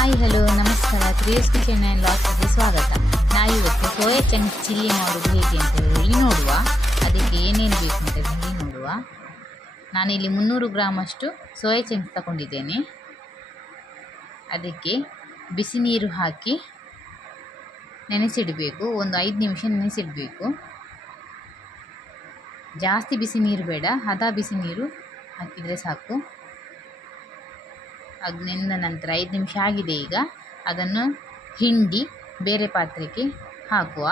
Hi hello ನಮಸ್ಕಾರ, ಕ್ರಿಯೇಸ್ kitchen and ಲಾಕ್ಸ್ಗೆ ಸ್ವಾಗತ. ನಾವಿವತ್ತು ಸೋಯಾ ಚಂಕ್ಸ್ ಚಿಲ್ಲಿ ಮಾಡೋದು ಹೇಗೆ ಅಂತ ಹೇಳಿ ನೋಡುವ. ಅದಕ್ಕೆ ಏನೇನು ಬೇಕು ಅಂತ ಹೇಳಿ ನೋಡುವ. ನಾನಿಲ್ಲಿ 300 ಗ್ರಾಮಷ್ಟು ಸೋಯಾ ಚಂಕ್ಸ್ ತಗೊಂಡಿದ್ದೇನೆ. ಅದಕ್ಕೆ ಬಿಸಿ ನೀರು ಹಾಕಿ ನೆನೆಸಿಡಬೇಕು. ಒಂದು 5 ನಿಮಿಷ ನೆನೆಸಿಡಬೇಕು. ಜಾಸ್ತಿ ಬಿಸಿ ನೀರು ಬೇಡ, ಹದ ಬಿಸಿ ನೀರು ಹಾಕಿದರೆ ಸಾಕು. ಅದು ನೆಂದ ನಂತರ 5 ನಿಮಿಷ ಆಗಿದೆ. ಈಗ ಅದನ್ನು ಹಿಂಡಿ ಬೇರೆ ಪಾತ್ರೆಗೆ ಹಾಕುವ.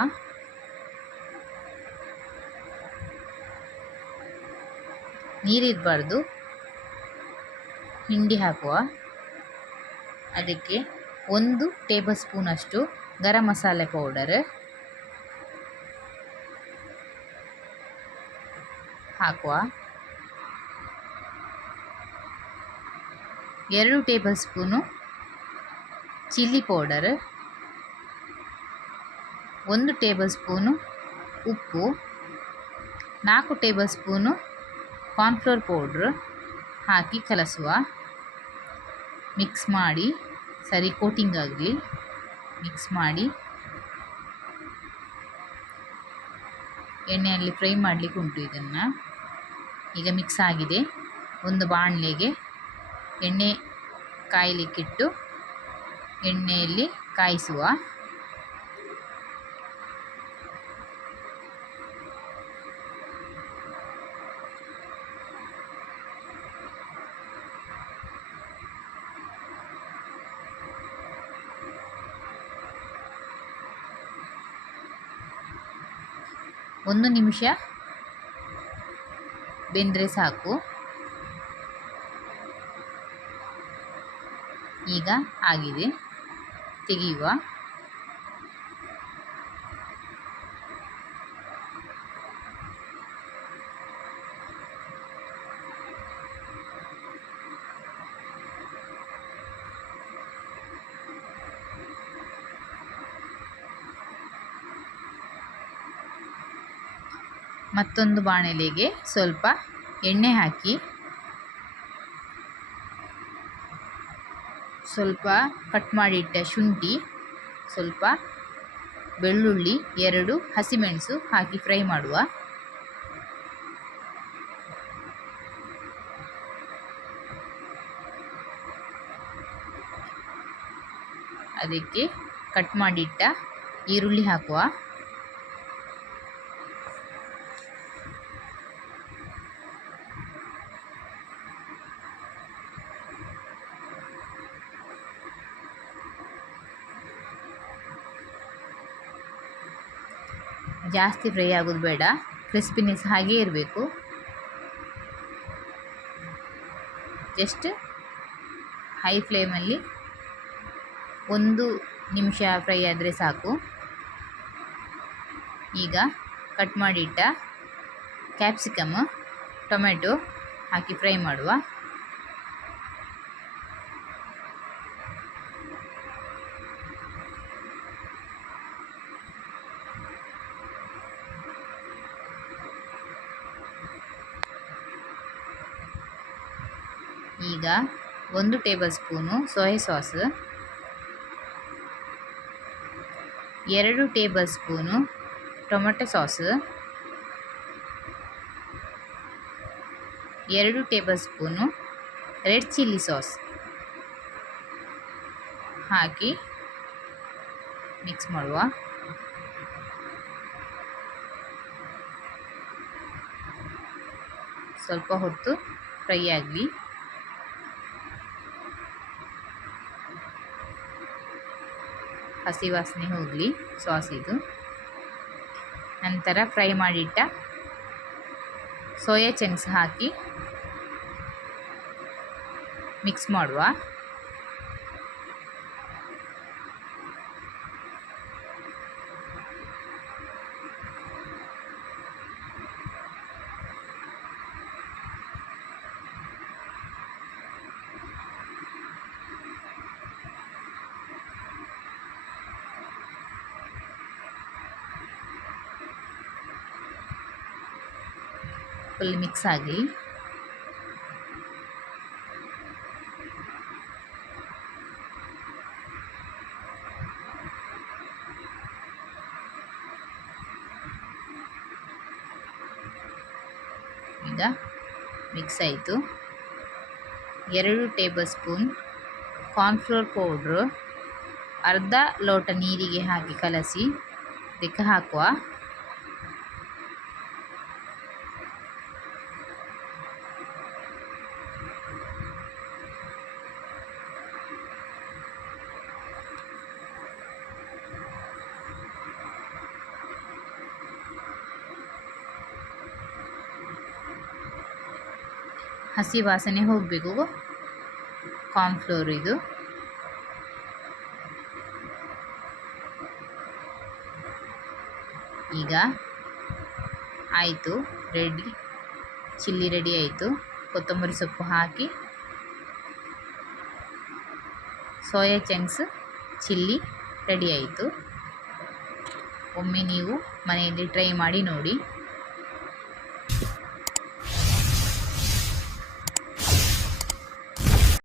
ನೀರಿರಬಾರ್ದು, ಹಿಂಡಿ ಹಾಕುವ. ಅದಕ್ಕೆ 1 ಟೇಬಲ್ ಸ್ಪೂನಷ್ಟು ಗರಂ ಮಸಾಲೆ ಪೌಡರ್ ಹಾಕುವ. 2 table spoon chilli powder, 1 table spoon ಉಪ್ಪು, 4 ಟೇಬಲ್ ಸ್ಪೂನು ಕಾರ್ನ್ಫ್ಲೋರ್ ಪೌಡ್ರ್ ಹಾಕಿ ಕಲಸುವ. ಮಿಕ್ಸ್ ಮಾಡಿ ಸರಿ ಕೋಟಿಂಗ್ ಆಗಲಿ. ಮಿಕ್ಸ್ ಮಾಡಿ ಎಣ್ಣೆಯಲ್ಲಿ ಫ್ರೈ ಮಾಡಲಿಕ್ಕೆ ಉಂಟು. ಇದನ್ನು ಈಗ ಮಿಕ್ಸ್ ಆಗಿದೆ. ಒಂದು ಬಾಣಲೆಗೆ ಎಣ್ಣೆ ಕಾಯಲಿಕ್ಕಿಟ್ಟು ಎಣ್ಣೆಯಲ್ಲಿ ಕಾಯಿಸುವ. ಒಂದು ನಿಮಿಷ ಬೆಂದರೆ ಸಾಕು. ಈಗ ಆಗಿದೆ, ತೆಗೆಯುವ. ಮತ್ತೊಂದು ಬಾಣಲೆಗೆ ಸ್ವಲ್ಪ ಎಣ್ಣೆ ಹಾಕಿ ಸ್ವಲ್ಪ ಕಟ್ ಮಾಡಿಟ್ಟ ಶುಂಠಿ, ಸ್ವಲ್ಪ ಬೆಳ್ಳುಳ್ಳಿ, 2 ಹಸಿಮೆಣಸು ಹಾಕಿ ಫ್ರೈ ಮಾಡುವ. ಅದಕ್ಕೆ ಕಟ್ ಮಾಡಿಟ್ಟ ಈರುಳ್ಳಿ ಹಾಕುವ. ಜಾಸ್ತಿ ಫ್ರೈ ಆಗೋದು ಬೇಡ, ಕ್ರಿಸ್ಪಿನೆಸ್ ಹಾಗೇ ಇರಬೇಕು. ಜಸ್ಟ್ ಹೈ ಫ್ಲೇಮಲ್ಲಿ 1 ನಿಮಿಷ ಫ್ರೈ ಆದರೆ ಸಾಕು. ಈಗ ಕಟ್ ಮಾಡಿಟ್ಟ ಕ್ಯಾಪ್ಸಿಕಮ್, ಟೊಮೆಟೊ ಹಾಕಿ ಫ್ರೈ ಮಾಡುವ. ಈಗ 1 tablespoon soya sauce, 2 tablespoon tomato sauce, 2 tablespoon red chilli sauce ಹಾಕಿ ಮಿಕ್ಸ್ ಮಾಡುವ. ಸ್ವಲ್ಪ ಹೊತ್ತು ಫ್ರೈ ಆಗಲಿ. ಹಸಿ ವಾಸನೆ ಹೋಗಲಿ ಸಾಸಿದು. ನಂತರ ಫ್ರೈ ಮಾಡಿಟ್ಟ ಸೋಯಾ ಚಂಕ್ಸ್ ಹಾಕಿ ಮಿಕ್ಸ್ ಮಾಡುವ. ಫುಲ್ ಮಿಕ್ಸ್ ಆಗಲಿ. ಈಗ ಮಿಕ್ಸ್ ಆಯಿತು. 2 ಟೇಬಲ್ ಸ್ಪೂನ್ ಕಾರ್ನ್ಫ್ಲೋರ್ ಪೌಡ್ರು ಅರ್ಧ ಲೋಟ ನೀರಿಗೆ ಹಾಕಿ ಕಲಸಿ ಇದಕ್ಕೆ ಹಾಕುವ. ಹಸಿ ವಾಸನೆ ಹೋಗಬೇಕು ಕಾರ್ನ್ಫ್ಲೋರ್ ಇದು. ಈಗ ಆಯಿತು, ರೆಡಿ, ಚಿಲ್ಲಿ ರೆಡಿ ಆಯಿತು. ಕೊತ್ತಂಬರಿ ಸೊಪ್ಪು ಹಾಕಿ ಸೋಯಾ ಚಂಕ್ಸ್ ಚಿಲ್ಲಿ ರೆಡಿ ಆಯಿತು. ಒಮ್ಮೆ ನೀವು ಮನೆಯಲ್ಲಿ ಟ್ರೈ ಮಾಡಿ ನೋಡಿ.